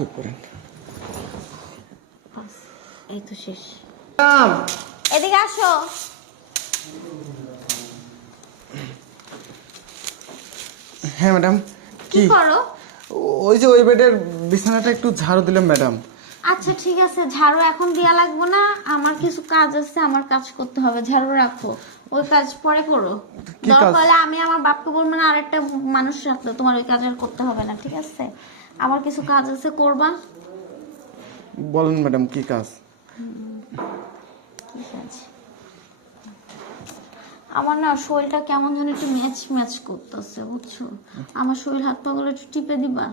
শুরু করেন। বাস, এই তো শেষ। ম্যাডাম, এদিকে আসো। হ্যাঁ ম্যাডাম। কি করো? ওই যে ওই বেডের বিছানাটা একটু ঝাড়ু দিলাম ম্যাডাম। আচ্ছা ঠিক আছে, ঝাড়ু এখন দেয়া লাগবে না, আমার কিছু কাজ আছে, আমার কাজ করতে হবে। ঝাড়ু রাখো, ওই কাজ পরে করো। কি কাজ? দরকার হলে আমি আমার বাপকে বলবো না, আরেকটা মানুষ রাখলো, তোমার ওই কাজ আর করতে হবে না, ঠিক আছে? আমার কিছু কাজ আছে, করবা। বলেন ম্যাডাম, কি কাজ? কি কাজ? আমার না শরীরটা কেমন যেন একটু ম্যাচ ম্যাচ করতেছে, বুঝছো? আমার শরীর হাত পা গুলো একটু টিপে দিবা।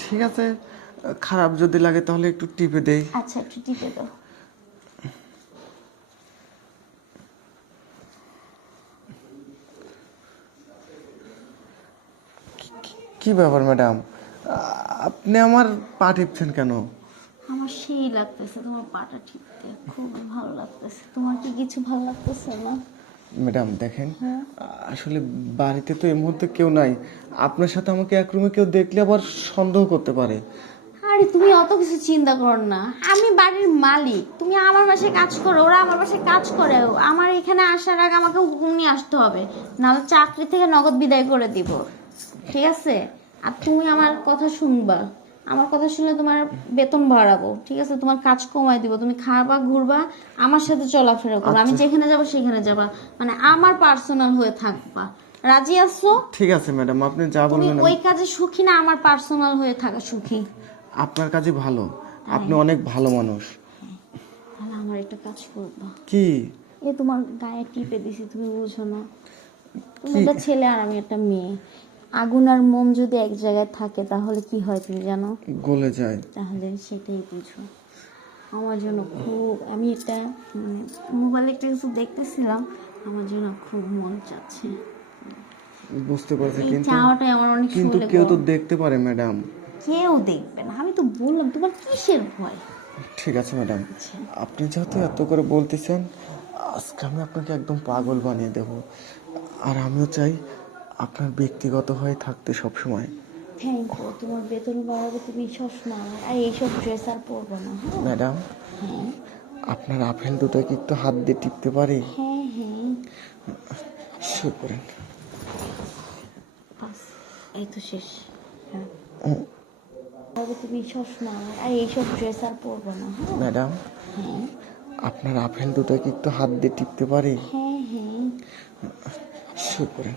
ঠিক আছে, খারাপ যদি লাগে তাহলে একটু টিপে দেই। আচ্ছা, একটু টিপে দাও। কি ব্যাপার ম্যাডাম, আপনি আমার পা টিপছেন কেন? আমার সেই লাগতেছে তোমার পাটা টিপতে, খুব ভালো লাগতেছে। তোমার কি কিছু ভালো লাগতেছে না? ম্যাডাম দেখেন, হ্যাঁ। আসলে বাড়িতে তো এই মুহূর্তে কেউ নাই। আপনার সাথে আমাকে এক রুমে কেউ দেখলে আবার সন্দেহ করতে পারে। আরে তুমি অত কিছু চিন্তা করো না, আমি বাড়ির মালিক। তুমি আমার বাসায় কাজ করো, ওরা আমার বাসায় কাজ করে। আমার এখানে আসার আগে আমাকে হুকুম নিয়ে আসতে হবে, নাহলে চাকরি থেকে নগদ বিদায় করে দিব, ঠিক আছে? আর তুমি আমার কথা শুনবা, আমার কথা শুনলে তোমার বেতন বাড়াবো, ঠিক আছে? তোমার কাজ কমাই দিব, তুমি খাবা, ঘুরবা, আমার সাথে চলাফেরা করো, আমি যেখানে যাবো সেখানে যাবা, মানে আমার পার্সোনাল হয়ে থাকবা। রাজি আছো? ঠিক আছে ম্যাডাম, আপনি যা তুমি বলবেন। ওই কাজে সুখী না আমার পার্সোনাল হয়ে থাকা সুখী? আপনার কাজই ভালো, আপনি অনেক ভালো মানুষ। তাহলে আমার একটা কাজ করবা। কি? এই তোমার গায়ে টিপে দিছি, তুমি বুঝো না? তুমি একটা ছেলে আর আমি একটা মেয়ে, আগুন আর মোম যদি এক জায়গায় থাকে তাহলে কি হয় তুমি জানো? গলে যায়। তাহলে সেটাই বুঝো। আমার জন্য খুব, আমি একটা মোবাইলে একটা কিছু দেখতেছিলাম, আমার জন্য খুব মন চাচ্ছে। বুঝতে পারছি, এই কিন্তু চাওয়াটাই আমার অনেক কিন্তু শরীরে কেউ তো গরম। দেখতে পারে ম্যাডাম। কেউ দেখবে না, আমি তো বললাম, তোমার কিসের ভয়? ঠিক আছে ম্যাডাম, আপনি যেহেতু এত করে বলতেছেন, আজকে আমি আপনাকে একদম পাগল বানিয়ে দেব। আর আমিও চাই আপনার ব্যক্তিগত হয়ে থাকতে সব সময়। থ্যাংক ইউ, তোমার বেতন বাড়াবে, তুমি সবসময় আমার, আর এইসব ড্রেস আর পরবো না, হ্যাঁ? ম্যাডাম, হ্যাঁ আপনার আপেল দুটো কি একটু হাত দিয়ে টিপতে পারি? হ্যাঁ হ্যাঁ। শুরু করেন। বাস, এই তো শেষ। হ্যাঁ, তুমি সবসময় আমার, আর এইসব ড্রেস আর পরবো না, হ্যাঁ? ম্যাডাম, হ্যাঁ আপনার আপেল দুটো কি একটু হাত দিয়ে টিপতে পারি? হ্যাঁ হ্যাঁ। শুরু করেন।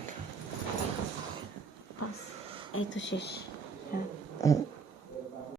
বাস, এই তো শেষ। হ্যাঁ,